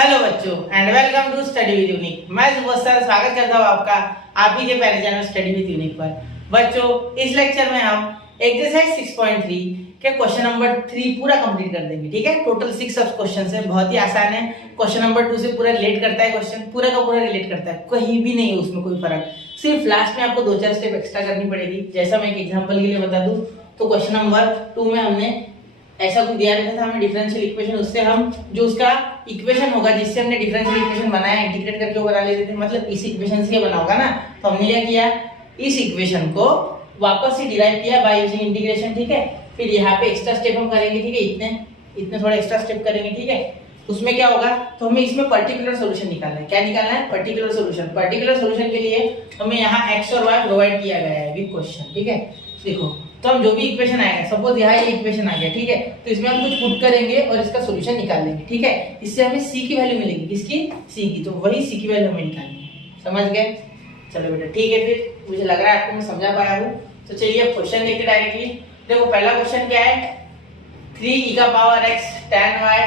Hello बच्चों and welcome to study with Unique. मैं सुबह सर स्वागत करता हूँ आपका आप ही के पहले चैनल स्टडी विद यूनिक पर। बच्चों इस लेक्चर में हम एक्सरसाइज 6.3 के क्वेश्चन नंबर 3 पूरा कंप्लीट कर देंगे। ठीक है, टोटल 6 सब क्वेश्चन है, बहुत ही आसान है। क्वेश्चन नंबर 2 से पूरा रिलेट करता है, क्वेश्चन पूरा का पूरा रिलेट करता है, कहीं भी नहीं है उसमें कोई फर्क। सिर्फ लास्ट में आपको 2-4 स्टेप एक्स्ट्रा करनी पड़ेगी। जैसा मैं एक एग्जांपल के लिए बता दूं तो क्वेश्चन नंबर 2 में हमने ऐसा कुछ दिया रहता था हमें डिफरेंशियल इक्वेशन, उससे हम जो उसका इक्वेशन होगा जिससे हमने डिफरेंशियल इक्वेशन बनाया इंटीग्रेट करके वो बना लेते थे। मतलब इस इक्वेशन से ये बना होगा ना, तो हमने क्या किया, इस इक्वेशन को वापस से डिराइव किया बाय यूजिंग इंटीग्रेशन। ठीक है, फिर यहाँ पे एक्स्ट्रा स्टेप हम करेंगे। ठीक है, इतने थोड़ा एक्स्ट्रा स्टेप करेंगे। ठीक है, उसमें क्या होगा, तो हमें इसमें पर्टिकुलर सॉल्यूशन निकालना है। क्या निकालना है? Particular solution. पर्टिकुलर सॉल्यूशन के लिए हमें यहाँ x और y प्रोवाइड किया गया है विद क्वेश्चन। ठीक है, देखो तो हम जो भी इक्वेशन आएगा, सपोज यहाँ ये इक्वेशन आ गया, ठीक है, तो इसमें हम कुछ पुट करेंगे और इसका सॉल्यूशन निकाल लेंगे। ठीक है, इससे हमें c की वैल्यू मिलेगी। किसकी? c की। तो वही c की वैल्यू हमें निकालनी है। समझ गए? चलो बेटा ठीक है, फिर मुझे लग रहा है आपको मैं समझा पाया हूँ। तो चलिए अब क्वेश्चन देखते डायरेक्टली। देखो पहला क्वेश्चन क्या है, 3e का power x tan y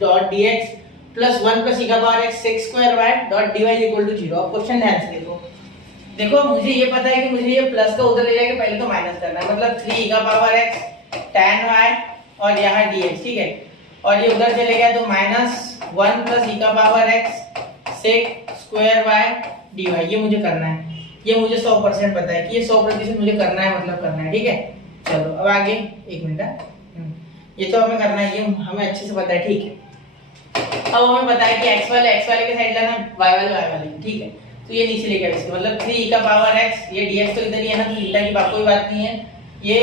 dot dx plus 1 plus e का power x sec square y dot dy equal to 0। अब क्वेश्चन ध्यान से देखो। देखो मुझे ये पता है कि मुझे ये प्लस का उधर ले जाके पहले तो माइनस करना है, मतलब 3e का पावर x tan y और यहाँ dx। ठीक है, और ये उधर चले गया तो माइनस 1 प्लस e का power x sec square y dy। ये मुझे करना है, ये मुझे 100% पता है कि ये 100% मुझे करना है, मतलब करना है। ठीक है, चलो अब आगे एक मिनट। ये तो हमें करना है, ये हमें अच्छे से पता है। ठीक है, अब हमें पता है कि x वाले के साइड लाना, y वाले। ठीक है, तो ये नीचे लेके आए, मतलब 3e का पावर x, ये dx तो इधर ही है ना, तो थीटा की कोई बात नहीं है। ये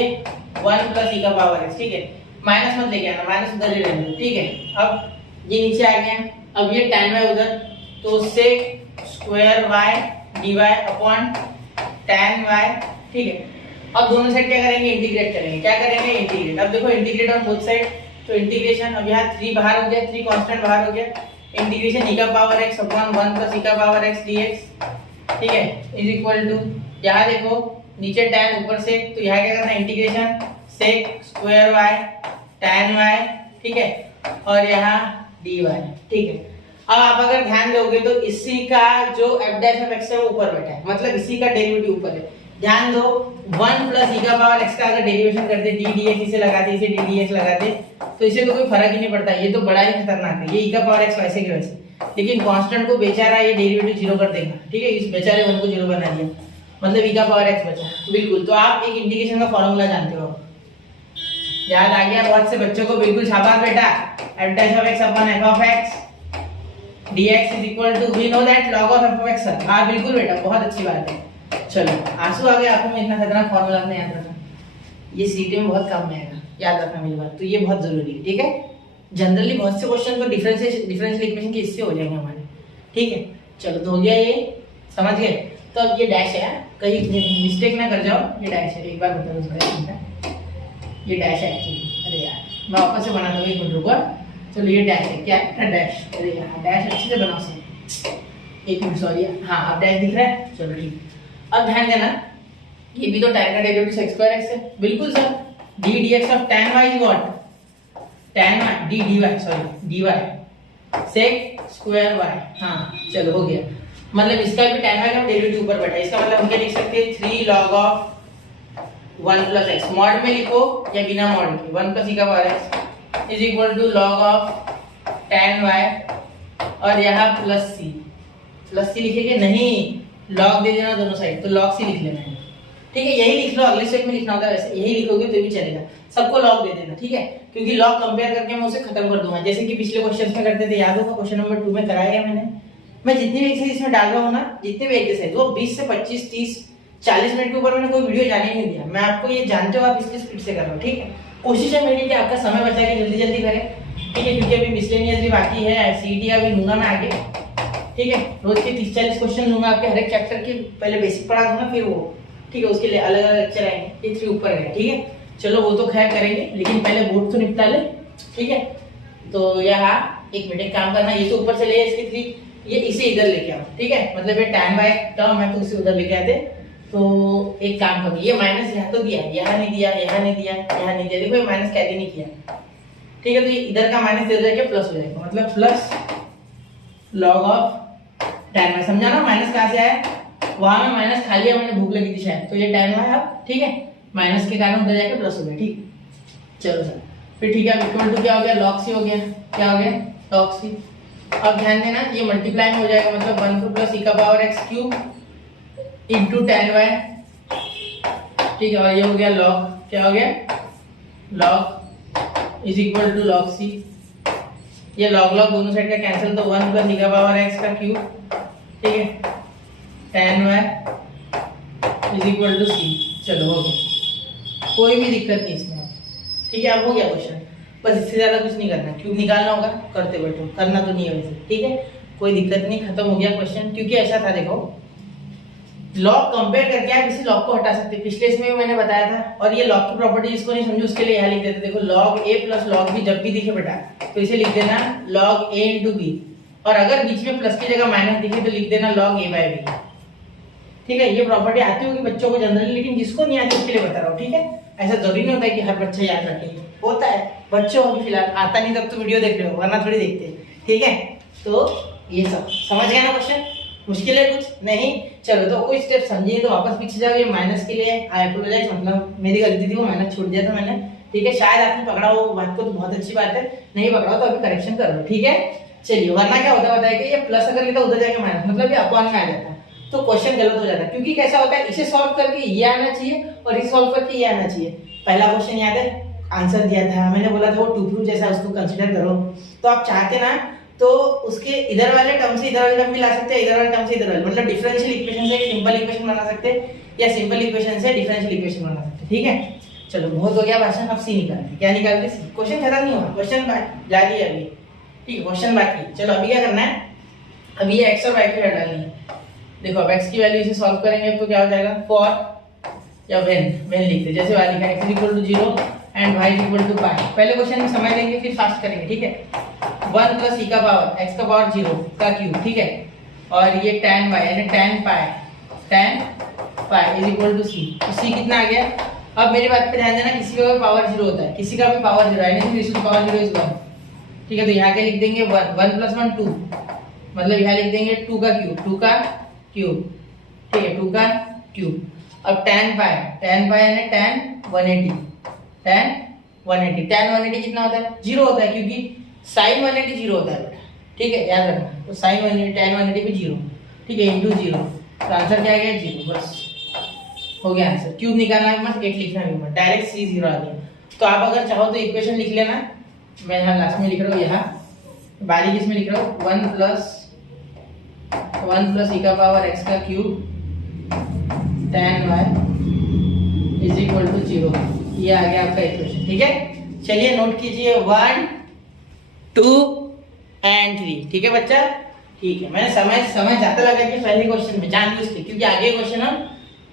1 प्लस e का पावर x। ठीक है, माइनस मत लेके आना, माइनस उधर ही रहने दो। ठीक है, अब ये नीचे आ गया, अब ये tan y उधर, तो sec square y dy upon tan y। ठीक है, अब दोनों साइड क्या करेंगे, इंटीग्रेट करेंगे। क्या करेंगे? इंटीग्रेट। अब देखो इंटीग्रेट ऑन बोथ साइड, तो इंटीग्रेशन, अब यहाँ 3 बाहर हो गया, 3 कांस्टेंट बाहर हो गया, इंटीग्रेशन e का power x upon 1 plus e का पावर x dx। ठीक है, इज इक्वल टू, यहाँ देखो नीचे tan ऊपर से, तो यहाँ क्या करना है, integration sec square y tan y। ठीक है, और यहाँ dy। ठीक है, अब आप अगर ध्यान दोगे तो इसी का जो f डैश ऑफ x है वो ऊपर बैठा है, मतलब इसी का डेरिवेटिव ऊपर है। ध्यान दो, 1 प्लस e का पावर x का अगर डेरिवेशन करते d dx, इसे लगाते, इसे d dx लगाते, तो इसे तो कोई फर्क ही नहीं पड़ता। ये तो बड़ा ही खतरनाक है, ये e का पावर x वैसे के वैसे, लेकिन कांस्टेंट को बेचारा ये डेरिवेटिव 0 कर देगा। ठीक है, इस बेचारे 1 को 0 बना दिया, मतलब e का पावर x बचा। बिल्कुल, तो आप एक इंटीग्रेशन का फॉर्मूला जानते हो, याद आ गया बहुत से बच्चों को। बिल्कुल शाबाश बेटा, f dash of x upon f of x dx is equal to, we know that log of f of x। हां बिल्कुल बेटा, बहुत अच्छी बात है। चलो आंसू आ गया आंखों में, इतना खतरनाक फॉर्मूला आपने याद रखा, ये सीटी में बहुत काम में आएगा, याद रखना मेरी बात, तो ये बहुत जरूरी है। ठीक है, जनरली बहुत से क्वेश्चन तो डिफरेंशियल इक्वेशन के इससे हो जाएंगे हमारे। ठीक है, चलो तो हो गया, ये समझ गए। तो अब ये डैश है, कहीं मिस्टेक ना कर जाओ, ये डैश है, एक बार बता दो इसका, ये डैश है एक्चुअली। अरे यार मैं वापस से बना दूंगा, एक मिनट रुको। चलो ये डैश है, क्या है डैश, अरे यार डैश अच्छे से बनाओ से, एक मिनट सॉरी। हाँ अब डैश दिख रहा है, चलो ठीक। अब ध्यान देना, ये भी तो tan का डेरिवेटिव sec स्क्वायर x है। बिल्कुल sir, d dx of tan y is what, tan y d dy, sorry dy sec square y। हां चलो हो गया, मतलब इसका भी tan y का डेरिवेटिव ऊपर बैठा है। इसका मतलब हम क्या लिख सकते हैं, 3 log of 1 plus x, mod में लिखो या बिना मॉड के, 1 प्लस e का power x is equal to log of tan y, और यहाँ प्लस c लिखेंगे नहीं, log दे देना दोनों साइड, तो log c लिख लेना है। ठीक है, यही लिख लो, अगले स्टेप में लिखना होता है वैसे, यही लिखोगे तो भी चलेगा, सबको log दे देना। ठीक है, क्योंकि log कंपेयर करके मैं उसे खत्म कर दूंगा, जैसे कि पिछले क्वेश्चंस में करते थे, याद होगा क्वेश्चन नंबर 2 में कराया मैंने। मैं जितनी भी एक्सरसाइज इसमें डाल रहा हूं ना, जितने भी एक्सरसाइज, वो 20 से 25 30 40 मिनट के ऊपर मैंने कोई वीडियो जाने ही नहीं दिया। मैं आपको ये जानते हो, आप इसकी स्पीड से कर रहे हो। ठीक है, कोशिश है मेरी कि आपका समय बचा के जल्दी जल्दी करें। ठीक है, क्योंकि अभी मिसलेनियस भी बाकी है, सीईटी अभी लूंगा मैं आगे। ठीक है, रोज के 30-40 क्वेश्चन लूंगा आपके हर एक चैप्टर के, पहले बेसिक पढ़ा दूंगा फिर वो। ठीक है, उसके लिए अलग अलग लेक्चर आएंगे, ये 3 ऊपर है। ठीक है, चलो वो तो खैर करेंगे, लेकिन पहले बोर्ड तो निपटा ले। ठीक है, तो यहाँ एक मिनट काम करना, ये तो ऊपर चले गए इसके 3, ये इसे इधर लेके आओ। ठीक है, मतलब ये tan y टर्म है तो उसे उधर लेके आते। तो एक काम करो, ये माइनस यहाँ तो दिया, यहाँ नहीं दिया, यहाँ नहीं दिया, यहाँ नहीं दिया, देखो ये माइनस कैरी नहीं किया। ठीक है, तो ये इधर का माइनस इधर जाके प्लस हो जाएगा, मतलब plus log of tan y, समझा ना? माइनस कहाँ से आया? वहां में माइनस खा लिया मैंने, भूख लगी थी शायद, तो ये tan y अब ठीक है, माइनस के कारण उधर जाके प्लस हो गया। ठीक, चलो सर, फिर ठीक है, इक्वल टू क्या हो गया? log c हो गया। क्या हो गया? log c। अब ध्यान देना, ये मल्टीप्लाई में हो जाएगा, मतलब 1 प्लस e का power x cube into tan y, ठीक है, और ये हो गया log, क्या हो गया? log is equal to log c। ये log log दोनों साइड का कैंसिल, तो 1 प्लस e का पावर x का क्यूब, ठीक है, tan y is equal to c। चलो हो गया, कोई भी दिक्कत नहीं इसमें, ठीक है। अब हो गया क्वेश्चन, बस इससे ज्यादा कुछ नहीं करना, क्यूब निकालना होगा, करते बैठो, करना तो नहीं है वैसे, ठीक है, कोई दिक्कत नहीं, खत्म हो गया क्वेश्चन। क्योंकि ऐसा था, देखो लॉग कंपेयर करके आप किसी लॉग को हटा सकते हैं, पिछले इसमें भी मैंने बताया था। और ये लॉग की प्रॉपर्टी जिसको नहीं समझी उसके लिए यहाँ लिख देते, देखो log a plus log b जब भी दिखे बेटा तो इसे लिख देना log a इंटू b, और अगर बीच में प्लस की जगह माइनस दिखे तो लिख देना log a बाय b, ठीक है। ये प्रॉपर्टी आती होगी बच्चों को जनरली, लेकिन जिसको नहीं आती उसके लिए बता रहा हूँ, ठीक है। ऐसा जरूरी नहीं होता है कि हर बच्चा याद रखे, होता है बच्चों अभी फिलहाल आता नहीं तब तो वीडियो देख रहे हो, वरना थोड़ी देखते, ठीक है। तो ये सब समझ गया ना? क्वेश्चन मुश्किल है कुछ नहीं? चलो तो कोई स्टेप समझिए तो वापस पीछे जाओ, ये माइनस के लिए आइपोलाइज, मतलब मेरी गलती थी, वो माइनस छूट दिया था मैंने, ठीक है। शायद आपने पकड़ा वो बात को तो बहुत अच्छी बात है, नहीं पकड़ा तो अभी करेक्शन कर लो, ठीक है। चलिए, वरना क्या होता है कि ये प्लस अगर लिखा उधर जाके माइनस, मतलब ये अपॉन में आ जाता है, तो क्वेश्चन गलत हो जाता है। क्योंकि कैसा होता है, इसे सॉल्व करके ये आना चाहिए और इसे सॉल्व करके ये आना चाहिए। पहला क्वेश्चन याद है, आंसर दिया था मैंने, बोला था वो टू प्रूफ जैसा, उसको कंसीडर करो। तो आप चाहते ना तो उसके इधर वाले टर्म से इधर वाले टर्म भी ला सकते हैं, इधर वाले टर्म से इधर वाले, मतलब डिफरेंशियल इक्वेशन से एक सिंपल इक्वेशन बना सकते हैं, या सिंपल इक्वेशन से डिफरेंशियल इक्वेशन बना सकते हैं, ठीक है। चलो बहुत हो गया भाषण, अब सी निकालते, क्या निकालते? सी। क्वेश्चन खत्म नहीं हुआ, क्वेश्चन जारी है अभी, ठीक है, क्वेश्चन बाकी। चलो अभी क्या करना है, अभी ये x और y की वैल्यू डालनी है। देखो अब x की वैल्यू इसे सॉल्व करेंगे तो क्या हो जाएगा, फॉर या व्हेन लिखते, जैसे y लिखा x equal to 0 and y equal to pi. पहले क्वेश्चन में समझ लेंगे फिर फास्ट करेंगे, ठीक है। 1 प्लस e का पावर x का पावर 0 का क्यूब, ठीक है, और ये tan y यानी tan pi is equal to c। तो c कितना आ गया? अब मेरी बात पे ध्यान देना, किसी का भी पावर 0 होता है, किसी का भी पावर 0 है, नहीं तो पावर 0 इज 1, ठीक है। तो यहाँ के लिख देंगे 1 प्लस 1 2, मतलब यहाँ लिख देंगे 2 का क्यूब, ठीक है, 2 का क्यूब। अब tan पाई यानी tan 180 कितना होता है? 0 होता है, क्योंकि sin 180 0 होता है बेटा, ठीक है, याद रखना। तो sin 180 tan 180 भी 0, ठीक है, इंटू 0, तो आंसर क्या आ गया? 0, बस हो गया आंसर। क्यूब निकालना है मत, 8 लिखना है मत, डायरेक्ट c 0 आ गया। तो आप अगर चाहो तो इक्वेशन लिख लेना, मैं यहाँ लास्ट में लिख रहा हूँ, यहाँ बारीक इसमें लिख रहा हूँ, 1 प्लस e का पावर x का cube tan y is equal to 0, ये आ गया आपका इक्वेशन, ठीक है। चलिए नोट कीजिए 1 2 एंड 3, ठीक है बच्चा, ठीक है। मैंने समय जाता लगा कि पहले क्वेश्चन में जानबूझ के, क्योंकि आगे क्वेश्चन हम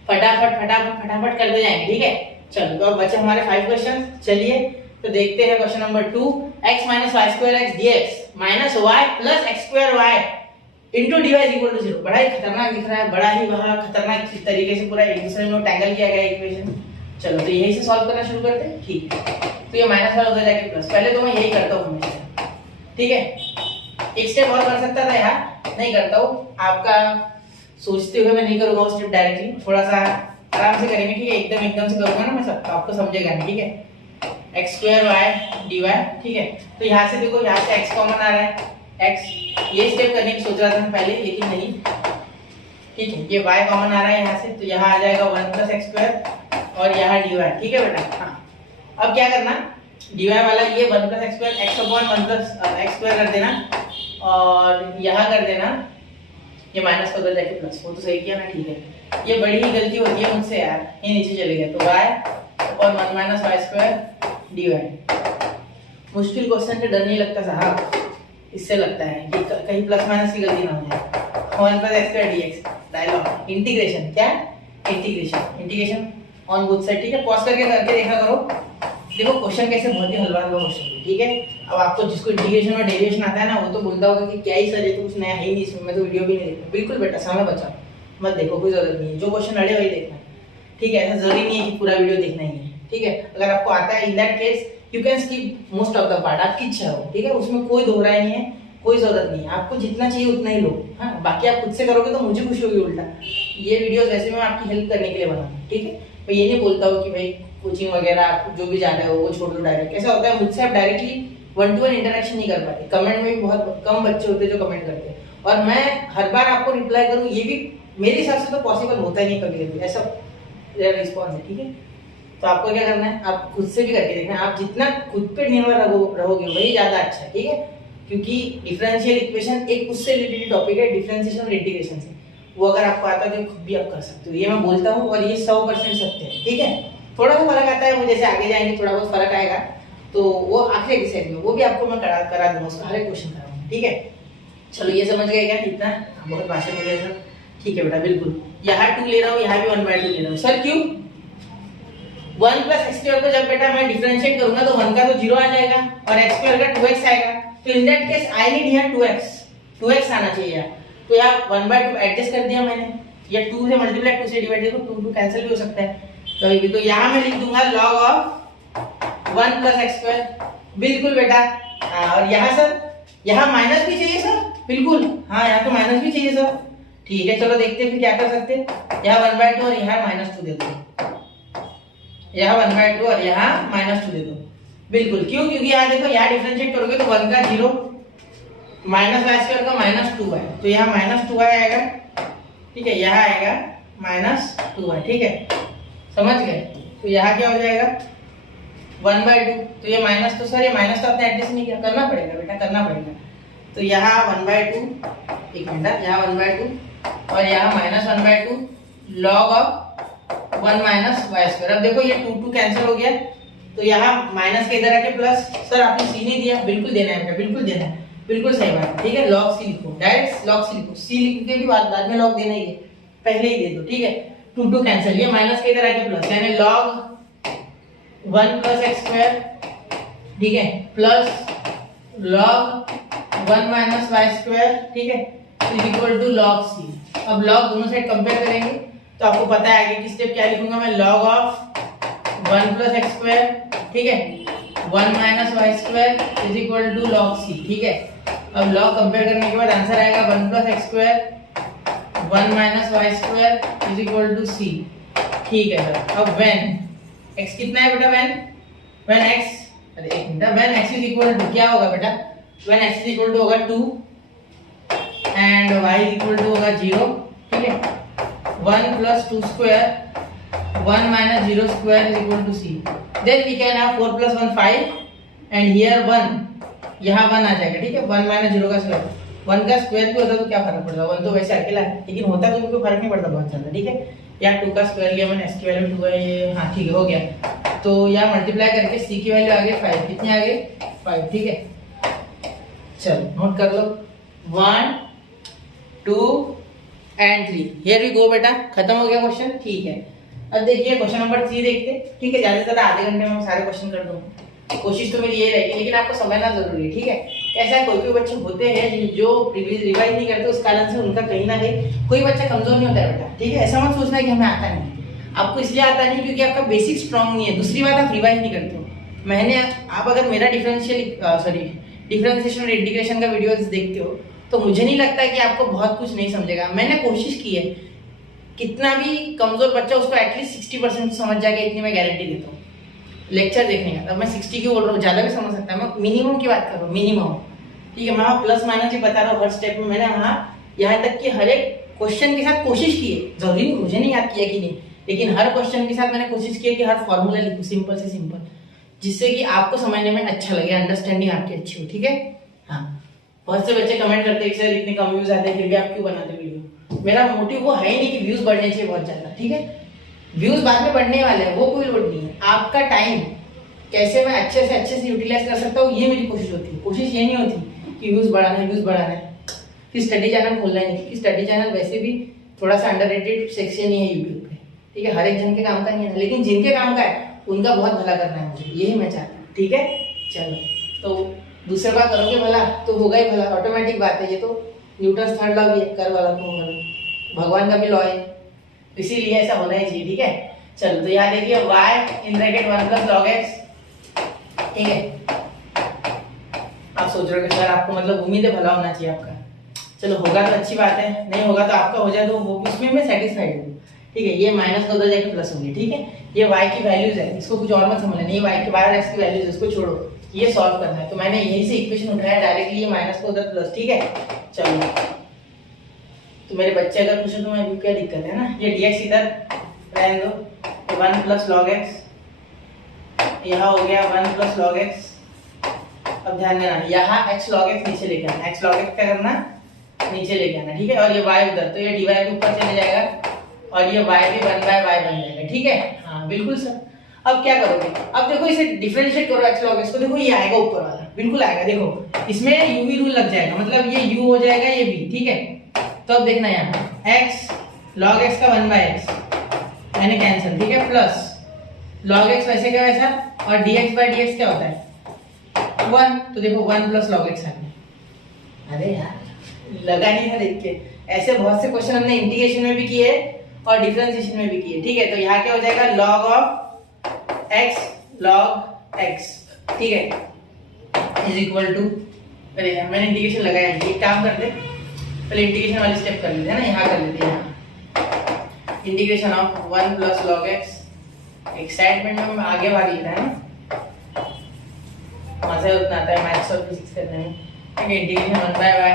फटाफट करते जाएंगे, ठीक है। चलो तो अब बचे हमारे 5 क्वेश्चन। चलिए तो देखते हैं question number 2, x minus y square x dx minus y plus x square y into dy equal to 0। बड़ा ही खतरनाक दिख रहा है, बड़ा ही वहाँ खतरनाक तरीके से पूरा एक दूसरे में टैंगल किया गया इक्वेशन। चलो तो यही से सॉल्व करना शुरू करते हैं, ठीक है। तो ये माइनस वाला उधर जाके प्लस, पहले तो मैं यही करता हूँ हमेशा, ठीक है। एक स्टेप और कर सकता था, यहाँ नहीं करता हूँ, आपका सोचते हुए मैं नहीं करूँगा वो स्टेप डायरेक्टली, थोड़ा सा आराम से करेंगे, ठीक है। एकदम से करूँगा ना मैं सब, आपको समझेगा नहीं, ठीक है। एक्स स्क्वायर वाई dy, ठीक है। तो यहाँ से देखो, यहाँ से x कॉमन आ रहा है, x, ये स्टेप करने की सोच रहा था मैं पहले, लेकिन नहीं, ठीक है। ये y कॉमन आ रहा है यहाँ से, तो यहाँ आ जाएगा 1 प्लस एक्स स्क्वायर और यहाँ dy, ठीक है बेटा। हाँ, अब क्या करना, dy वाला ये 1 plus x square x upon 1 plus x square कर देना, और यहाँ कर देना ये माइनस का उधर जाके प्लस, वो तो सही किया ना, ठीक है। ये बड़ी ही गलती होती है मुझसे यार, ये नीचे चले गया, तो y और 1 माइनस वाई स्क्वायर dy। मुश्किल क्वेश्चन से डर नहीं लगता साहब, इससे लगता है कि कहीं प्लस माइनस की गलती ना हो जाए। 1 प्लस एक्स स्क्वायर dx, डायलॉग इंटीग्रेशन, क्या इंटीग्रेशन ऑन बोथ साइड, ठीक है। पॉज करके देखा करो, देखो क्वेश्चन कैसे बहुत ही हलवा क्वेश्चन, ठीक है। अब आपको जिसको इंटीग्रेशन और डेरिवेशन आता है ना, वो तो बोलता होगा कि क्या ही सर, ये तो कुछ नया है ही नहीं इसमें, मैं तो वीडियो भी नहीं देखता। बिल्कुल बेटा, समय बचाओ, मत देखो, कोई जरूरत नहीं है, जो क्वेश्चन अड़े वही देखना, ठीक है। ऐसा जरूरी नहीं है कि पूरा वीडियो देखना ही है, ठीक है। अगर आपको आता है, in that case you can skip most of the part, आपकी इच्छा हो, ठीक है, उसमें कोई दोहराई नहीं है, कोई जरूरत नहीं है, आपको जितना चाहिए उतना ही लो। हाँ, बाकी आप खुद से करोगे तो मुझे खुशी होगी उल्टा। ये वीडियोस वैसे मैं आपकी हेल्प करने के लिए बना हूँ, ठीक है। मैं ये नहीं बोलता हूँ कि भाई कोचिंग वगैरह आप जो भी जाना है वो छोड़ दो डायरेक्ट। ऐसा होता है मुझसे आप डायरेक्टली 1-to-1 इंटरेक्शन नहीं कर पाते। कमेंट में भी बहुत कम बच्चे होते हैं जो कमेंट करते हैं, और मैं हर बार आपको रिप्लाई करूँ ये भी मेरे हिसाब से तो पॉसिबल होता ही नहीं कभी कभी, ऐसा रिस्पॉन्स है, ठीक है। तो आपको क्या करना है, आप खुद से भी करके देखना। आप जितना खुद पे निर्भर रहोगे वही ज्यादा अच्छा है, ठीक है। क्योंकि डिफरेंशियल इक्वेशन एक उससे रिलेटेड टॉपिक है, डिफरेंशिएशन और इंटीग्रेशन से। वो अगर आपको आता है तो खुद भी आप कर सकते हो, ये मैं बोलता हूँ, और ये 100% सत्य है, ठीक है। थोड़ा सा फर्क आता है, वो जैसे आगे जाएंगे थोड़ा बहुत फर्क आएगा, तो वो आखिरी एक्सरसाइज में वो भी आपको मैं करा दूंगा, उसका हर एक क्वेश्चन कराऊंगा, ठीक है। चलो ये समझ गए क्या कितना, बहुत भाषण मिले सर, ठीक है बेटा बिल्कुल। यहाँ 2 ले रहा हूँ, यहाँ भी 1/2 ले रहा हूँ। सर क्यों? 1 + x² को जब बेटा मैं डिफरेंशिएट करूंगा तो 1 का तो 0 आ जाएगा और x² का 2x आएगा। तो in that case I need here 2x आना चाहिए। तो यहाँ 1/2 एडजस्ट कर दिया मैंने, या 2 से मल्टीप्लाई 2 से डिवाइड, देखो 2 कैंसिल भी हो सकता है कभी भी। तो यहाँ मैं लिख दूंगा log ऑफ 1 + x², बिल्कुल बेटा। और यहाँ सर, यहाँ माइनस भी चाहिए सर, बिल्कुल। हाँ, यहाँ तो माइनस भी चाहिए सर, ठीक है। चलो देखते हैं फिर क्या कर सकते हैं। यहाँ 1/2 और यहाँ -2 दे दो, यहाँ 1/2 और यहाँ -2 दे दो, बिल्कुल। क्यों? क्योंकि यहाँ देखो, यहाँ डिफरेंशिएट करोगे तो 1 का 0 -y² का -2 है, तो यहाँ -2y आएगा, ठीक है। यहाँ आएगा -2y, ठीक है, समझ गए। तो यहाँ क्या हो जाएगा 1/2, तो ये माइनस, तो सर ये माइनस तो आपने एडजस्ट नहीं किया, करना पड़ेगा बेटा, करना पड़ेगा। तो यहाँ 1/2, एक मिनट, यहाँ 1/2 और यहाँ -1/2 log ऑफ 1 - y²। अब देखो ये 2 कैंसिल हो गया, तो यहाँ माइनस के इधर आके प्लस। सर आपने सी नहीं दिया, बिल्कुल देना है बेटा, बिल्कुल देना है, बिल्कुल सही बात है, ठीक है। log c लिखो, डायरेक्ट log c लिखो, c लिख के भी बाद में log देना ही है, पहले ही दे दो, ठीक है। 2 कैंसिल, ये माइनस के इधर आके प्लस, यानी log 1 + x², ठीक है, प्लस log 1 - y², ठीक है, इक्वल टू log c। अब log दोनों साइड कंपेयर करेंगे तो आपको पता है आगे की स्टेप क्या लिखूंगा मैं, log ऑफ 1 + x², ठीक है, 1 - y² equal to log c, ठीक है। अब log कंपेयर करने के बाद आंसर आएगा 1 + x², 1 - y² equal to c, ठीक है सर। अब when x कितना है बेटा, when x, अरे एक मिनट, when x इक्वल टू क्या होगा बेटा, when x इक्वल टू होगा 2 एंड y इक्वल टू होगा 0, ठीक है। 1 + 2² 1 - 0² equal to c। Then we can have 4 + 1 5 and here 1, यहाँ 1 आ जाएगा, ठीक है। 1 - 0 का स्क्वायर, 1 का स्क्वायर भी होता तो क्या फर्क पड़ता, 1 तो वैसे अकेला है, लेकिन होता तो कोई फर्क नहीं पड़ता बहुत ज्यादा, ठीक है। यहाँ 2 का स्क्वायर लिया मैंने, s की वैल्यू 2 है, ये हाँ ठीक है, हो गया। तो यहाँ मल्टीप्लाई करके c की वैल्यू आ गई 5, कितने आ गए 5, ठीक है। चलो नोट कर लो, 1 2 एंड 3, हियर वी गो बेटा, खत्म हो गया क्वेश्चन, ठीक है। अब देखिए क्वेश्चन नंबर 3 देखते हैं, ठीक है। ज्यादा से ज्यादा आधे घंटे में हम सारे क्वेश्चन कर दूंगा, कोशिश तो मेरी ये रहेगी, लेकिन आपको समझना जरूरी है, ठीक है। कैसा है, कोई बच्चे होते हैं जो रिवाइज नहीं करते, उस कारण से उनका कहीं ना कहीं कोई बच्चा कमजोर नहीं होता है बेटा, ठीक है। ऐसा मत सोचना कि हमें आता नहीं, आपको इसलिए आता नहीं क्योंकि आपका बेसिक स्ट्रांग नहीं है। दूसरी बात, आप रिवाइज नहीं करते हो। आप अगर मेरा डिफरेंशिएशन और इंटीग्रेशन का वीडियोस देखते हो तो मुझे नहीं लगता कि आपको बहुत कुछ नहीं समझेगा। मैंने कोशिश की है, कितना भी कमजोर बच्चा उसको एटलीस्ट 60% समझ जाएगा, इतनी मैं गारंटी देता हूँ लेक्चर देखने का। अब मैं 60 की बोल रहा हूँ, ज्यादा भी समझ सकता है, मैं मिनिमम की बात कर रहा हूँ, मिनिमम, ठीक है। मैं प्लस माइनस ही बता रहा हूँ हर स्टेप में। मैंने वहाँ यहाँ तक कि हर एक क्वेश्चन के साथ कोशिश की है, जरूरी नहीं मुझे नहीं याद किया कि नहीं, लेकिन हर क्वेश्चन के साथ मैंने कोशिश की है कि हर फॉर्मूला लिखूं सिंपल से सिंपल, जिससे कि आपको समझने में अच्छा लगे, अंडरस्टैंडिंग आपकी अच्छी हो, ठीक है। हाँ, बहुत से बच्चे कमेंट करते हैं कि सर इतने कम व्यूज आते हैं फिर भी आप क्यों बनाते वीडियो। मेरा मोटिव वो है ही नहीं कि व्यूज बढ़ने चाहिए बहुत ज्यादा, ठीक है। व्यूज बाद में बढ़ने वाले हैं, वो कोई लोड नहीं है। आपका टाइम कैसे मैं अच्छे से यूटिलाइज कर सकता हूँ, ये मेरी कोशिश होती है। कोशिश ये नहीं होती कि व्यूज बढ़ाना है फिर स्टडी चैनल खोलना है, क्योंकि स्टडी चैनल वैसे भी थोड़ा सा अंडररेटेड सेक्शन ही है यूट्यूब पे, ठीक है। हर एक जन के काम का नहीं है, लेकिन जिनके काम का है उनका बहुत भला करना है मुझे, यही मैं चाहता हूँ, ठीक है। चलो, तो दूसरा बार करोगे भला तो होगा ही भला, ऑटोमेटिक बात है ये तो। न्यूटन थर्ड लॉ भी है, कर वाला भगवान का भी लॉ है, इसीलिए ऐसा होना ही चाहिए, ठीक है। चलो, तो यहाँ देखिए y in bracket 1 + log x, ठीक है। आप सोच रहे हो कि सर आपको मतलब उम्मीद है भला होना चाहिए आपका। चलो होगा तो अच्छी बात है, नहीं होगा तो आपका हो जाए तो वो इसमें मैं सेटिस्फाइड हूँ। ठीक है, ये माइनस का उधर जाके प्लस होंगे। ठीक है, ये y की वैल्यूज है, इसको कुछ और मत समझना, ये y के बाहर x की वैल्यूज है, इसको छोड़ो, ये सॉल्व करना है। तो मैंने यहीं से इक्वेशन उठाया डायरेक्टली, ये माइनस का उधर प्लस। ठीक है, चलो तो मेरे बच्चे अगर पूछे तो मैं क्या दिक्कत है ना, ये dx इधर रहने दो, 1 प्लस लॉग x, यहाँ हो गया 1 प्लस लॉग x। अब ध्यान देना, यहाँ x log x नीचे लेके आना, x log x क्या करना, नीचे लेके आना। ठीक है, और ये y उधर, तो ये dy के ऊपर चले जाएगा और ये y भी 1 बाय y बन जाएगा। ठीक है, हाँ बिल्कुल सर। अब क्या करोगे, अब देखो इसे डिफरेंशिएट करो x log x को, देखो ये आएगा ऊपर वाला, बिल्कुल आएगा। देखो इसमें u भी रूल लग जाएगा, मतलब ये u हो जाएगा, ये b। ठीक है, तो अब देखना यहाँ x log x का 1 बाय x मैंने कैंसिल। ठीक है, प्लस log x वैसे क्या वैसा, और dx बाय dx क्या होता है 1, तो देखो 1 प्लस log x आ गया। अरे यार लगा नहीं था देख के, ऐसे बहुत से क्वेश्चन हमने इंटीग्रेशन में भी किए और डिफरेंशिएशन में भी किए। ठीक है, तो यहाँ क्या हो जाएगा log of x log x। ठीक है, इज इक्वल टू, अरे यार मैंने इंटीग्रेशन लगाया नहीं, एक काम करते पहले इंटीग्रेशन वाली स्टेप कर लेते हैं ना, यहाँ कर लेते हैं। यहाँ integration of 1 plus log x, excitement में आगे भाग लेता है ना, मजा उतना आता है मैथ्स और फिजिक्स करने में। ठीक है, integration 1 by y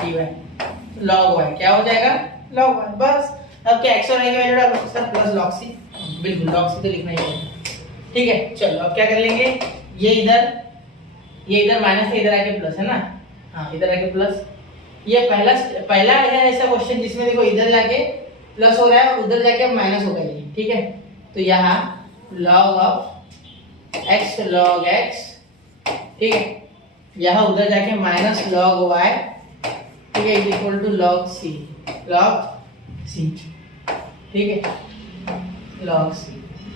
dy log y क्या हो जाएगा log y, बस। अब क्या x और y की वैल्यू डालो सर, प्लस log c, बिल्कुल log c तो लिखना ही है। ठीक है, चलो अब क्या कर लेंगे, ये इधर माइनस है, इधर आके प्लस है ना, हाँ इधर आके प्लस। ये पहला है ऐसा क्वेश्चन जिसमें देखो इधर जाके प्लस हो रहा है और उधर जाके माइनस हो गया। ठीक है, तो यहाँ log of x log x, ठीक है, यहाँ उधर जाके माइनस log y, ठीक है, is equal to log c। ठीक है, log c।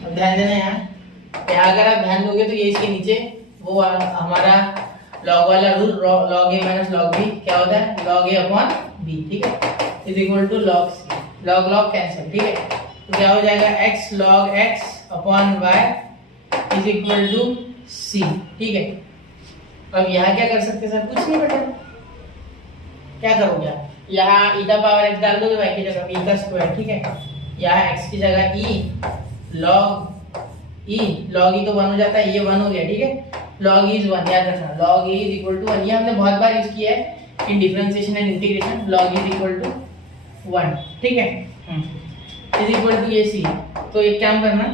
अब ध्यान देना यहाँ अगर आप ध्यान दोगे तो ये इसके नीचे वो हमारा log वाला rule log a minus log b क्या होता है log a अपॉन b। ठीक है, is equal to log c, log cancel. ठीक है, तो क्या हो जाएगा x log x upon y is equal to c। ठीक है, अब यहाँ क्या कर सकते सर, कुछ नहीं बेटा, क्या करोगे आप, यहाँ e का पावर x डाल दोगे y की जगह e का स्क्वायर। ठीक है, यहाँ x की जगह e log e तो 1 हो जाता है, ये 1 हो गया। ठीक है, log e इज 1, याद रखना log e is equal to 1, ये हमने बहुत बार यूज किया है in differentiation and integration, log e is equal to 1। ठीक है, इज इक्वल टू ये c, तो एक काम करना,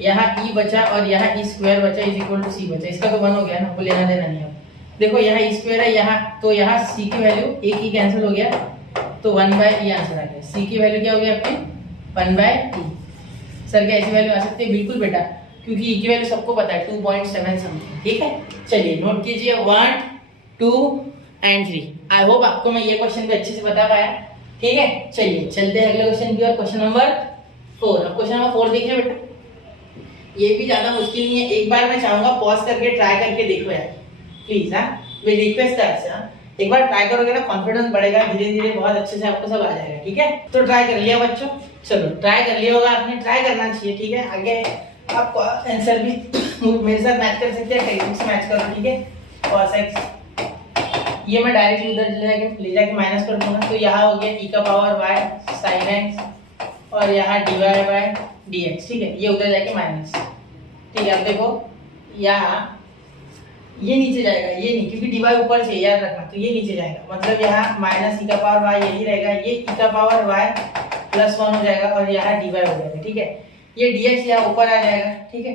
यहाँ e बचा और यहाँ e स्क्वायर बचा इज इक्वल टू c बचा, इसका तो 1 हो गया ना, वो लेना देना नहीं। अब देखो यहाँ e स्क्वायर है यहाँ, तो यहाँ c की वैल्यू एक ही कैंसिल हो गया, तो 1 बाय e आंसर आ गया। c की वैल्यू क्या हो गई आपकी 1 बाय e। सर क्या ऐसी वैल्यू आ सकती है, बिल्कुल बेटा, क्योंकि e की वैल्यू सबको पता है 2.7 समथिंग। ठीक है, चलिए नोट कीजिए 1 2 एंड 3। आई होप आपको मैं ये क्वेश्चन भी अच्छे से बता पाया। ठीक है, चलिए चलते हैं अगले क्वेश्चन की ओर, क्वेश्चन नंबर 4। अब क्वेश्चन नंबर 4 देखिए बेटा, ये भी ज्यादा मुश्किल नहीं है, एक बार मैं चाहूंगा पॉज करके ट्राई करके देखो यार प्लीज। हाँ मेरी रिक्वेस्ट है आपसे, एक बार ट्राई करोगे ना कॉन्फिडेंस बढ़ेगा, धीरे धीरे बहुत अच्छे से आपको सब आ जाएगा। ठीक है, तो ट्राई कर लिया बच्चों, चलो ट्राई कर लिया होगा आपने, ट्राई करना चाहिए। ठीक है, आगे आपको आंसर भी मेरे साथ मैच कर सकते हैं, टेक्निक्स मैच करो। ठीक है, cos x ये मैं डायरेक्टली उधर ले जाके माइनस कर दूंगा, तो यहाँ हो गया e का पावर y sin x और यहाँ dy बाय dx। ठीक है, ये उधर जाके माइनस। ठीक है, अब देखो यहाँ ये नीचे जाएगा, ये नहीं, क्योंकि dy ऊपर से याद रखना, तो ये नीचे जाएगा, मतलब यहाँ माइनस e का पावर y यही रहेगा, ये e का पावर y प्लस 1 हो जाएगा और यहाँ dy हो जाएगा। ठीक है, ये dx यहाँ ऊपर आ जाएगा। ठीक है,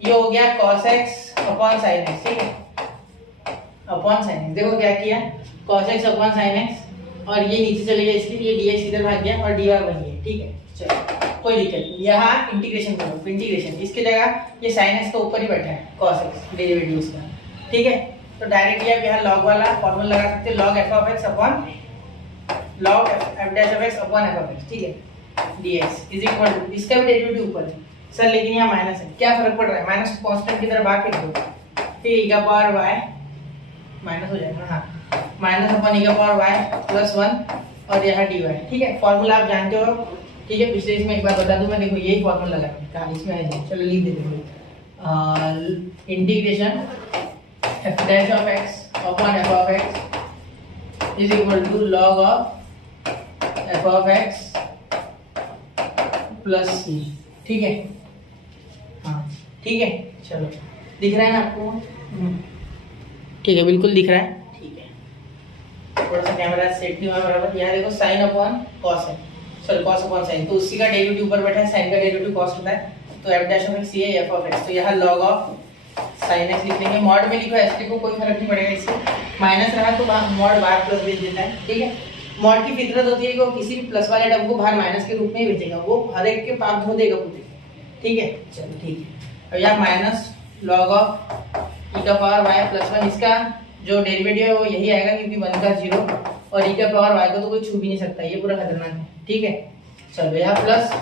ये हो गया cos x upon sin x। ठीक है, अपॉन sin x, देखो क्या किया cos x upon sin x, और ये नीचे चले गया इसलिए ये dx इधर भाग गया और dy वही है। ठीक है, चलो कोई दिक्कत नहीं, यहाँ इंटीग्रेशन करो, इंटीग्रेशन इसकी जगह ये sin x का ऊपर ही बैठा है cos x डेरिवेटिव उसका। ठीक है, तो डायरेक्टली आप यहाँ log वाला फॉर्मूला लगा सकते हैं, log f of x upon log f dash of x upon f of x। ठीक है, dx इज इक्वल टू, इसका भी डेरिवेटिव ऊपर है सर, लेकिन यहाँ माइनस है, क्या फर्क पड़ रहा है, माइनस कांस्टेंट की तरफ आके दो। ठीक है, e का पावर y माइनस हो जाएगा, हाँ माइनस अपॉन e का पावर y प्लस 1 और यहाँ dy। ठीक है, फॉर्मूला आप जानते हो। ठीक है, पिछले इसमें एक बार बता दूं मैं, देखो यही फॉर्मूला लगा इसमें है, चलो लिख देते हैं, integration f dash of x upon f of x is equal to log of f of x plus c. ठीक है, हाँ ठीक है, चलो दिख रहा है ना आपको? ठीक है, बिल्कुल दिख रहा है। ठीक है, थोड़ा सा कैमरा सेट नहीं हुआ बराबर। यहाँ देखो साइन अपॉन कॉस है, सॉरी कॉस अपॉन साइन, तो उसी का डेरिवेटिव ऊपर बैठा है, साइन का डेरिवेटिव कॉस होता है, तो एफ डैश ऑफ एक्स ये एफ ऑफ एक्स, तो यहाँ लॉग ऑफ साइन एक्स लिख लेंगे। मॉड में लिखो एस लिखो, कोई फर्क नहीं पड़ेगा इससे, माइनस रहा तो मॉड बाहर प्लस भेज देता है। ठीक है, मॉड की फितरत होती है कि वो किसी भी प्लस वाले टर्म को बाहर माइनस के रूप में ही भेजेगा, वो हर एक के पाप धो देगा पूरे। ठीक है, चलो ठीक है। अब यहाँ माइनस लॉग ऑफ ई का पावर वाई प्लस वन, इसका जो डेरिवेटिव है वो यही आएगा क्योंकि वन का जीरो और ई का पावर वाई को तो कोई छू भी नहीं सकता, ये पूरा खतरनाक है। ठीक है, चलो यहाँ प्लस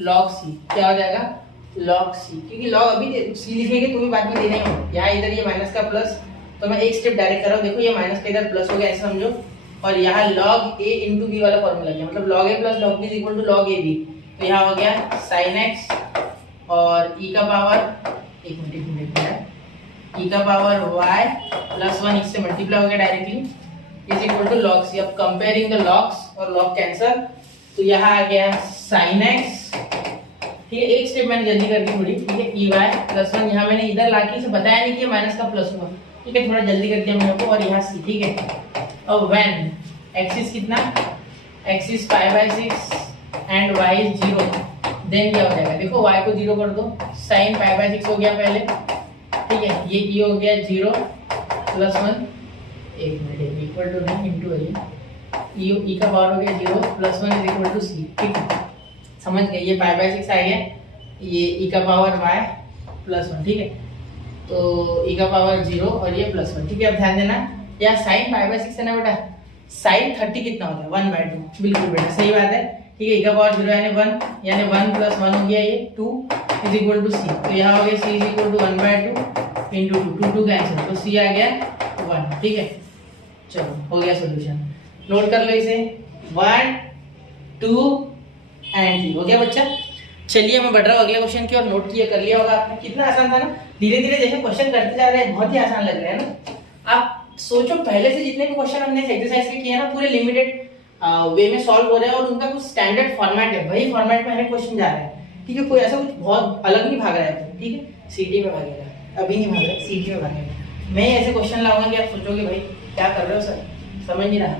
लॉग सी, क्या हो जाएगा लॉग सी, क्योंकि लॉग अभी सी लिखेंगे तो भी बाद में देना ही होगा। यहाँ इधर ये माइनस का प्लस, तो मैं एक स्टेप डायरेक्ट कर रहा हूँ, देखो ये माइनस का इधर प्लस हो गया ऐसे समझो, और यहाँ लॉग ए इंटू बी वाला फॉर्मूला गया, मतलब log a plus log b is equal to log a b, तो यहाँ हो गया साइन एक्स और ई का पावर एक मिनट ई का पावर वाई प्लस वन, इससे मल्टीप्लाई हो गया directly, is equal to log c. अब कंपेयरिंग द लॉग्स और लॉग कैंसल, तो यहाँ आ गया साइन एक्स, ठीक है, एक स्टेप मैंने जल्दी कर दी थोड़ी। ठीक है, ई वाई प्लस वन, यहाँ मैंने इधर लाके इसे बताया नहीं कि माइनस का प्लस हुआ, ठीक है, थोड़ा जल्दी कर दिया मेरे को, और यहाँ सी। ठीक है, अब व्हेन एक्स इज कितना, x is 5/6 and y is 0, then क्या हो जाएगा, देखो y को 0 कर दो, साइन 5/6 हो गया पहले। ठीक है, ये ई हो गया 0 प्लस 1, एक मिनट इक्वल टू नहीं इंटू है, ई का पावर हो गया 0 प्लस 1 इज इक्वल टू सी। ठीक है, समझ गए, ये 5/6 आ गया, ये ई का पावर y प्लस 1। ठीक है, तो ई का पावर 0 और ये प्लस 1। ठीक है, अब ध्यान देना, यहाँ साइन 5/6 है ना बेटा, साइन 30 कितना होता है 1/2, बिल्कुल बेटा सही बात है। ठीक है, ई का पावर 0 यानी 1, यानी 1 प्लस 1 हो गया ये 2 इज इक्वल टू सी, तो यहाँ हो गया c is equal to 1/2 into 2, 2 cancel, तो सी आ गया 1। ठीक है, चलो हो गया सॉल्यूशन, नोट कर लो इसे, 1 2 एंड 3 हो गया बच्चा। चलिए मैं बढ़ रहा हूँ अगले क्वेश्चन की और, नोट किया कर लिया होगा आपने, कितना आसान था ना, धीरे धीरे जैसे क्वेश्चन करते जा रहे हैं बहुत ही आसान लग रहा है ना। आप सोचो पहले से जितने भी क्वेश्चन हमने एक्सरसाइज के किए ना, पूरे लिमिटेड वे में सॉल्व हो रहे हैं और उनका कुछ स्टैंडर्ड फॉर्मेट है, वही फॉर्मेट में हर क्वेश्चन जा रहा है। ठीक है, कोई ऐसा कुछ बहुत अलग नहीं भाग रहा है। ठीक है, सीटी में भागेगा, अभी नहीं भाग रहा, सीटी में भागेगा। मैं ऐसे क्वेश्चन लाऊंगा कि आप सोचोगे भाई क्या कर रहे हो सर, समझ नहीं रहा।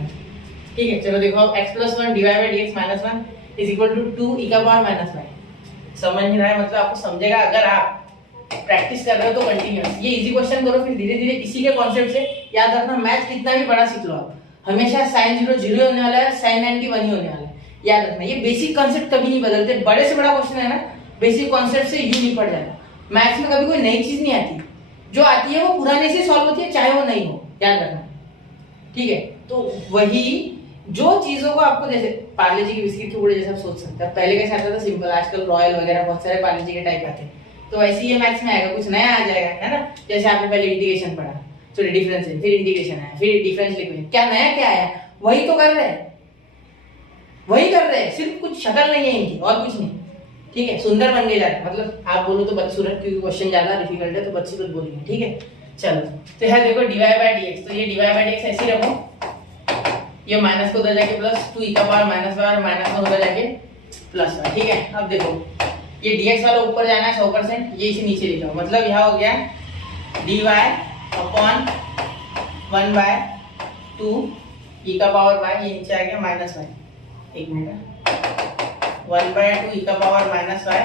ठीक है, चलो देखो, अब x plus 1 divide by dx minus 1 is equal to 2 e का पावर माइनस 1। समझ नहीं रहा है मतलब आपको समझेगा, अगर आप प्रैक्टिस कर रहे हो तो कंटिन्यूअस ये इजी क्वेश्चन करो, फिर धीरे धीरे इसी के कॉन्सेप्ट से याद रखना। मैथ कितना भी बड़ा सीख लो आप, हमेशा साइन 0 0 होने वाला है, साइन 90 1 ही होने वाला है, याद रखना। ये बेसिक कॉन्सेप्ट कभी नहीं बदलते, बड़े से बड़ा क्वेश्चन है ना, बेसिक कॉन्सेप्ट से यूं निपट जाता। मैथ्स में कभी कोई नई चीज नहीं आती, जो आती है वो पुराने से सॉल्व होती है, चाहे वो नहीं हो, याद रखना। ठीक है, तो वही जो चीजों को आपको, जैसे पार्ले जी के बिस्किट के बूढ़े जैसा आप सोच सकते हैं, पहले कैसे आता था सिंपल, आजकल रॉयल वगैरह बहुत सारे पार्ले जी के टाइप आते हैं, तो वैसे ही ये मैथ्स में आएगा, कुछ नया आ जाएगा, है ना। जैसे आपने पहले इंटीग्रेशन पढ़ा, सॉरी डिफरेंस है, फिर इंटीग्रेशन आया, फिर डिफरेंस लिखो, क्या नया क्या आया, वही तो कर रहे हैं, वही कर रहे हैं, सिर्फ कुछ शक्ल नहीं है इनकी और कुछ नहीं। ठीक है, सुंदर बन के जाता है, मतलब आप बोलो तो बदसूरत, क्योंकि क्वेश्चन ज्यादा डिफिकल्ट है तो बदसूरत बोलेंगे। ठीक है, चलो तो यहाँ देखो डिवाइड बाय डीएक्स, तो ये डिवाइड बाय डीएक्स ऐसे ही रखो, ये माइनस को उधर जाके प्लस 2 ई का पावर माइनस 1 और माइनस को उधर जाके प्लस 1। ठीक है, अब देखो ये dx वाला ऊपर जाना है 100%, ये इसे नीचे लिखा, मतलब यहाँ हो गया dy अपॉन 1/2 ई का पावर y, ये नीचे आ गया माइनस y, एक मिनट, 1/2 ई का पावर माइनस y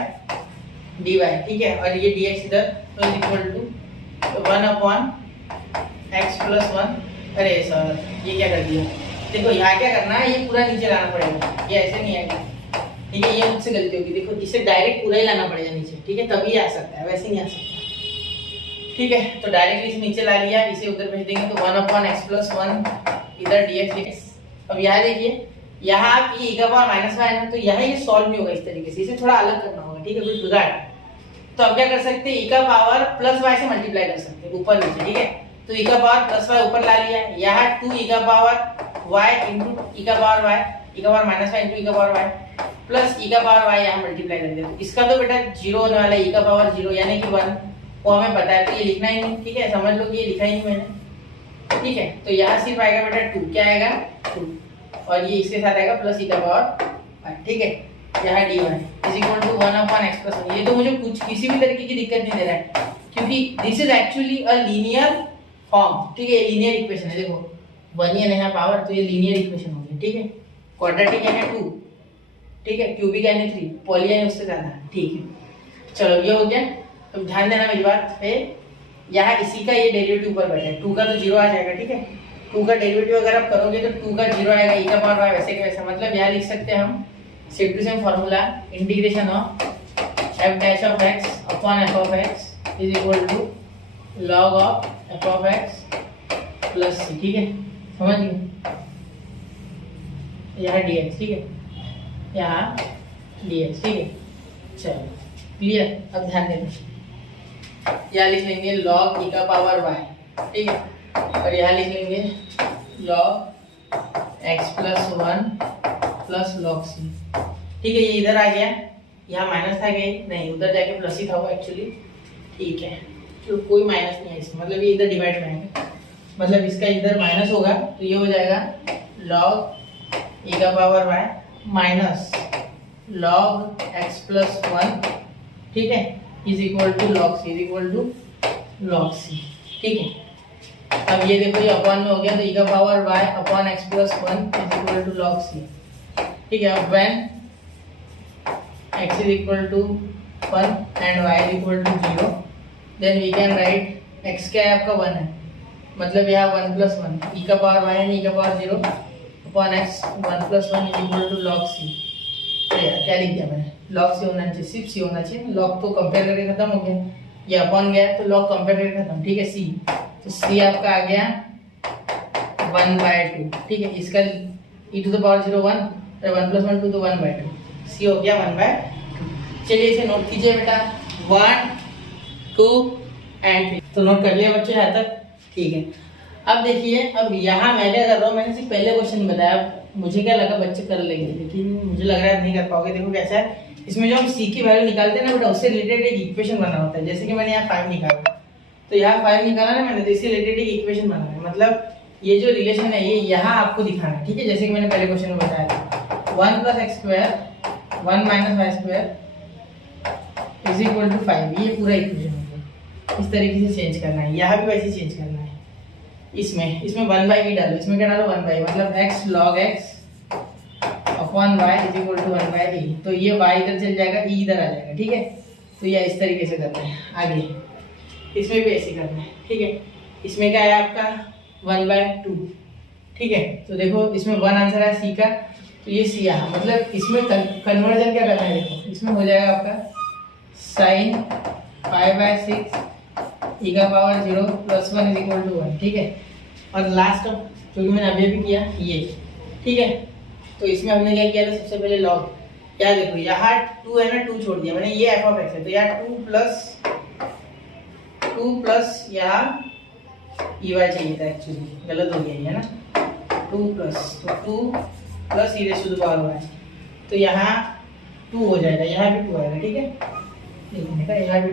dy। ठीक है, और ये dx इधर, तो is equal to 1 upon x plus 1। अरे सर ये क्या कर दिया, देखो यहाँ क्या करना है, ये पूरा नीचे लाना पड़ेगा, ये ऐसे नहीं आएगा। ठीक है, ये मुझसे गलती होगी, देखो इसे डायरेक्ट पूरा ही लाना पड़ेगा नीचे। ठीक है, तभी आ सकता है, वैसे नहीं आ सकता। ठीक है, तो डायरेक्ट इसे नीचे ला लिया, इसे उधर भेज देंगे, तो 1 अपॉन x प्लस 1 इधर dx। अब यहाँ देखिए, यहाँ आप ये e का पावर माइनस y है ना, तो यहाँ ये सॉल्व नहीं होगा इस तरीके से, इसे थोड़ा अलग करना होगा। ठीक है, कुछ जुगाड़। तो अब क्या कर सकते हैं, e का पावर प्लस y से मल्टीप्लाई कर सकते हैं ऊपर नीचे। ठीक है, तो e का पावर प्लस y ऊपर ला लिया, यहाँ 2 e का पावर y इंटू e का पावर y, e का power minus y into e का पावर y प्लस e का पावर y यहाँ मल्टीप्लाई कर दिया। तो इसका तो बेटा 0 होने वाला है, e का पावर 0 यानी कि 1, वो हमें पता है, तो ये लिखना ही नहीं। ठीक है, समझ लो कि ये लिखा ही नहीं मैंने, ठीक है, तो यहाँ सिर्फ आएगा बेटा 2, क्या आएगा 2, और ये इसके साथ आएगा प्लस ई का पावर 5, ठीक है। यहाँ dy is equal to 1/x+1। ये तो मुझे कुछ किसी भी तरीके की दिक्कत नहीं दे रहा है, क्योंकि this is actually a linear form, ठीक है, लीनियर इक्वेशन है। देखो 1 ही है यहाँ पावर, तो ये लीनियर इक्वेशन हो गई, ठीक है। क्वाड्रेटिक है 2, ठीक है, क्यूबिक है 3, पॉली है उससे ज्यादा, ठीक है। चलो ये हो गया। तो ध्यान देना मेरी बात पे, यहाँ इसी का ये डेरिवेटिव ऊपर बैठा है, 2 का तो 0 आ जाएगा, ठीक है। 2 का डेरिवेटिव अगर आप करोगे तो 2 का 0 आएगा, e का पावर y वैसे के वैसा। मतलब यहाँ लिख सकते हैं हम same to same formula, integration of f dash of x upon f of x is equal to log of f of x plus c, ठीक है, समझ गए। यहाँ dx, ठीक है, यहाँ dx, ठीक है। चलो क्लियर। अब ध्यान देना, यहाँ लिख लेंगे log e का पावर y, ठीक है, और यहाँ लिख लेंगे log x plus 1 plus log c, ठीक है। ये इधर आ गया, यहाँ माइनस था गया नहीं, उधर जाके प्लस ही था वो एक्चुअली, ठीक है। तो कोई माइनस नहीं है इसमें, मतलब ये इधर डिवाइड में आएगा, मतलब इसका इधर माइनस होगा तो ये हो जाएगा log e का power y minus log x plus 1, ठीक है, is equal to log c, is equal to log c, ठीक है। अब ये देखो ये अपॉन में हो गया, तो e का power y upon x plus 1 is equal to log c, ठीक है। अब when x is equal to 1 and y is equal to 0, then we can write x क्या है आपका 1 है, मतलब यहाँ 1 प्लस 1 e का पावर y है, e का power 0 upon x 1 plus 1 is equal to log c। क्या लिख दिया मैंने, log c होना चाहिए, सिर्फ c होना चाहिए, log तो कंपेयर करके खत्म हो गया, ये अपॉन गया तो log कंपेयर करके खत्म, ठीक है। c, तो c आपका आ गया 1/2, ठीक है। इसका e to the power 0 1, 1 plus 1 2 तो 1/2, c हो गया 1/2। चलिए इसे नोट कीजिए बेटा, 1 2 एंड 3, तो नोट कर लिया बच्चों यहाँ तक, ठीक है। अब देखिए, अब यहाँ मैं क्या कर रहा हूँ, मैंने सिर्फ पहले क्वेश्चन बताया, मुझे क्या लगा बच्चे कर लेंगे, लेकिन मुझे लग रहा है नहीं कर पाओगे। देखो कैसा है, इसमें जो हम c की वैल्यू निकालते हैं ना बेटा, उससे रिलेटेड एक इक्वेशन बना होता है। जैसे कि मैंने यहाँ 5 निकाला, तो यहाँ 5 निकाला ना मैंने, तो इससे रिलेटेड एक इक्वेशन बना है, मतलब ये जो रिलेशन है ये यहाँ आपको दिखाना है, ठीक है। जैसे कि मैंने पहले क्वेश्चन में बताया था 1 plus x square 1 minus y square is equal to 5, ये पूरा इक्वेशन हो गया। इस तरीके से चेंज करना है, यहाँ भी वैसे चेंज करना है। इसमें 1/e डालो, इसमें क्या डालो 1/e, मतलब x log x upon y is equal to 1/e, तो ये y इधर चल जाएगा, e इधर आ जाएगा, ठीक है। तो ये इस तरीके से करना है। आगे इसमें भी ऐसे करना है, ठीक है। इसमें क्या है आपका 1/2, ठीक है। तो देखो इसमें 1 आंसर है c का, तो ये c यहाँ, मतलब इसमें कन्वर्जन क्या करना है, देखो इसमें हो जाएगा आपका sin 5/6 e का power 0 plus 1 is equal to 1, ठीक है। और लास्ट जो कि मैंने अभी भी किया ये, ठीक है। तो इसमें हमने क्या किया था, सबसे पहले log, क्या देखो यहाँ 2 है ना, 2 छोड़ दिया मैंने, ये f ऑफ x है, तो यहाँ 2 प्लस यहाँ ई वाई चाहिए था, एक्चुअली गलत हो गया है ना, 2 प्लस, तो 2 plus e raise to the power y, तो यहाँ 2 हो जाएगा, यहाँ भी 2 आएगा, ठीक है। लिखने का यहाँ भी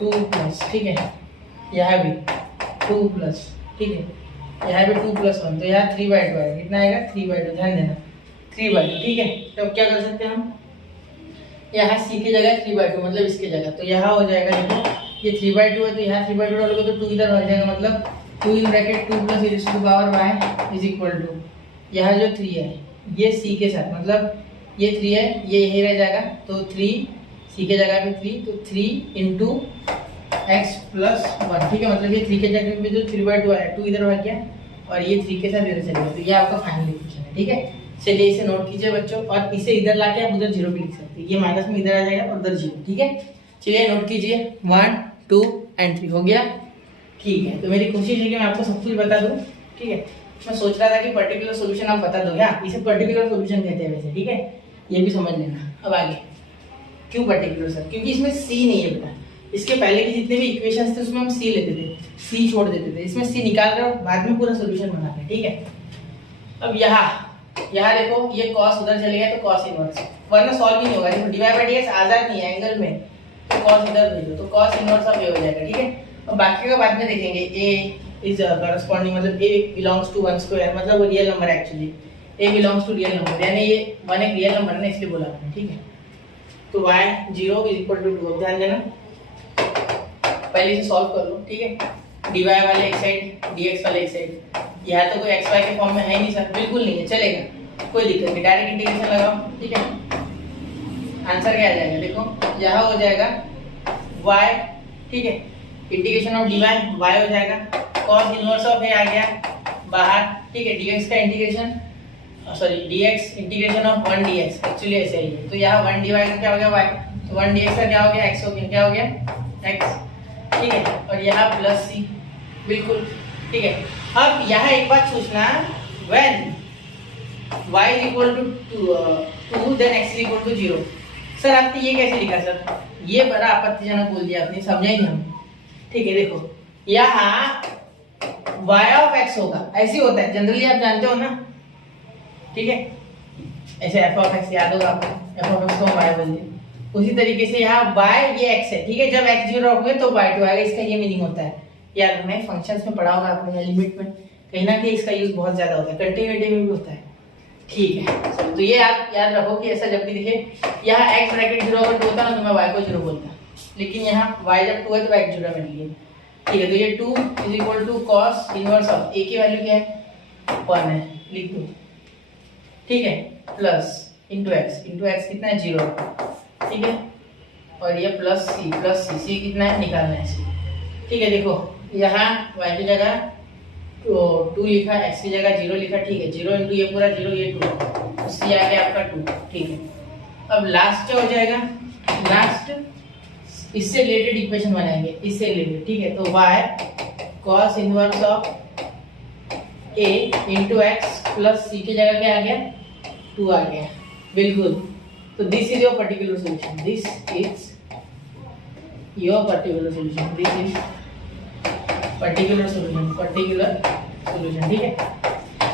2 प्लस, ठीक है, यहाँ भी 2 प्लस, ठीक है, यहाँ भी 2 प्लस 1, तो यहाँ 3/2 आएगा, कितना आएगा 3/2, ध्यान देना 3/2, ठीक है। तो अब क्या कर सकते हैं हम, यहाँ c की जगह 3/2, मतलब इसकी जगह, तो यहाँ हो जाएगा, देखो ये 3/2 है, तो यहाँ 3/2 डालोगे तो 2 इधर भाग जाएगा, मतलब 2 in bracket 2 plus e raise to the power y is equal to, यहाँ जो 3 है ये c के साथ, मतलब ये 3 है, ये यही रह जाएगा, तो 3 c के जगह पे 3, तो 3 इंटू x प्लस 1, ठीक है। मतलब ये 3 के जगह पे जो 3/2 आया, 2 इधर भाग गया, और ये 3 के साथ इधर चले गया, तो ये आपका फाइनल इक्वेशन है, ठीक है। चलिए इसे नोट कीजिए बच्चों, और इसे इधर लाके आप उधर 0 भी लिख सकते हैं, ये माइनस में इधर आ जाएगा और उधर 0, ठीक है। चलिए नोट कीजिए 1 2 एंड 3 हो गया, ठीक है। तो मेरी कोशिश है कि मैं आपको सब कुछ बता दूं, ठीक है। मैं सोच रहा था कि पर्टिकुलर सॉल्यूशन आप बता दोगे, हाँ इसे पर्टिकुलर सॉल्यूशन कहते हैं वैसे, ठीक है, ये भी समझ लेना। अब आगे क्यों पर्टिकुलर सर, क्योंकि इसमें c नहीं है बेटा, इसके पहले के जितने भी इक्वेशंस थे उसमें हम c लेते थे, c छोड़ देते थे, इसमें c निकाल रहे हो बाद में पूरा सॉल्यूशन बनाते हैं, ठीक है। अब यहाँ देखो ये cos उधर चले गया, तो cos इनवर्स, वरना सॉल्व ही नहीं होगा। देखो dy/dx आजाद नहीं है एंगल में, तो cos इधर भेजो, तो cos इनवर्स अब ये हो जाएगा, ठीक है। और बाकी का बाद में देखेंगे। ए इज करस्पॉन्डिंग मतलब ए बिलोंग्स टू 1 स्क्वायर, मतलब वो रियल नंबर है actually. A belongs to real number, यानी ये 1 एक रियल नंबर है ना, इसलिए बोला मैंने, ठीक है। तो y 0 इज इक्वल टू 2। ध्यान देना, पहले से सॉल्व कर लो, ठीक है। dy वाले एक साइड, dx वाले एक साइड। यहाँ तो कोई x y के फॉर्म में है नहीं सर, बिल्कुल नहीं है, चलेगा, कोई दिक्कत नहीं। डायरेक्ट इंटीग्रेशन लगाओ, ठीक है। आंसर क्या आ जाएगा, देखो यहाँ हो जाएगा y, ठीक है। इंटीग्रेशन ऑफ dy y हो जाएगा, cos इनवर्स ऑफ a आ गया बाहर, ठीक है। dx का integration, sorry dx integration of 1 dx, actually ऐसे ही है। तो यहाँ 1 dy का क्या हो गया y, तो 1 dx का क्या हो गया x हो गया, क्या हो गया x, ठीक है। और यहाँ प्लस c, बिल्कुल, ठीक है। अब यहाँ एक बात सोचना, when y is equal to 2 then x is equal to 0। Sir आपने ये कैसे लिखा सर, ये बड़ा आपत्तिजनक बोल दिया आपने, समझे नहीं हम, ठीक है। देखो यहाँ y ऑफ x होगा, ऐसे होता है जनरली, आप जानते हो ना, ठीक है। ऐसे f ऑफ x याद होगा आपको, f ऑफ x को y बोलते हैं। उसी तरीके से यहाँ y ये x है, ठीक है। जब x 0 रखोगे तो y 2 आएगा, इसका ये मीनिंग होता है। याद रखना, फंक्शंस में पढ़ा होगा आपने, लिमिट में कहीं ना कहीं इसका यूज बहुत ज्यादा होता है, कंटिन्यूटी में भी होता है, ठीक है। चलो, तो ये आप याद रखो कि ऐसा जब भी दिखे, यहाँ x ब्रैकेट 0 अगर 2 होता ना तो मैं y को 0 बोलता, लेकिन यहाँ y जब 2 है तो x 0 मेरे लिए, ठीक है। तो ये 2 is equal to cos inverse of a की वैल्यू क्या है, 1 है, लिख दो, ठीक है। प्लस इंटू एक्स कितना है 0, ठीक है। और ये प्लस सी कितना है, निकालना है सी, ठीक है। देखो यहाँ y की जगह तो 2 लिखा, x की जगह 0 लिखा, ठीक है। 0 इंटू ये पूरा 0, ये 2, तो सी आ गया आपका 2, ठीक है। अब लास्ट क्या हो जाएगा, लास्ट इससे रिलेटेड इक्वेशन बनाएंगे, इससे रिलेटेड, ठीक है। तो y cos inverse of a into x plus c की जगह क्या आ गया, 2 आ गया, बिल्कुल। तो this is your particular solution, this is your particular solution, this is particular solution, ठीक है।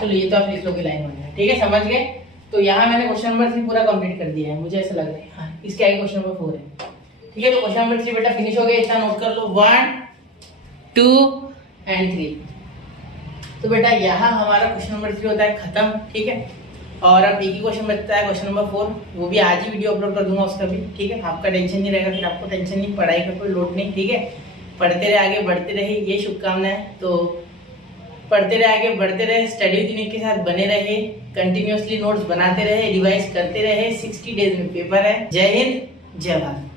चलो ये तो आप लिख लोगे लाइन वगैरह, ठीक है, समझ गए। तो यहाँ मैंने क्वेश्चन नंबर 3 पूरा कंप्लीट कर दिया है, मुझे ऐसा लग रहा है। हाँ, इसके आगे क्वेश्चन नंबर 4 है, ठीक है। तो क्वेश्चन नंबर 3 बेटा फिनिश हो गया, इतना नोट कर लो, 1 2 एंड 3। तो बेटा यहाँ हमारा क्वेश्चन नंबर 3 होता है खत्म, ठीक है। और अब एक ही क्वेश्चन बचता है, क्वेश्चन नंबर 4, वो भी आज ही वीडियो अपलोड कर दूंगा उसका भी, ठीक है। आपका टेंशन नहीं रहेगा, फिर आपको टेंशन नहीं, पढ़ाई का कोई लोड नहीं, ठीक है। पढ़ते रहे, आगे बढ़ते रहे, ये शुभकामनाएं। तो पढ़ते रहे, आगे बढ़ते रहे, स्टडी विद यूनिक के साथ बने रहे, कंटिन्यूअसली नोट्स बनाते रहे, रिवाइज करते रहे। 60 डेज में पेपर है। जय हिंद, जय भारत।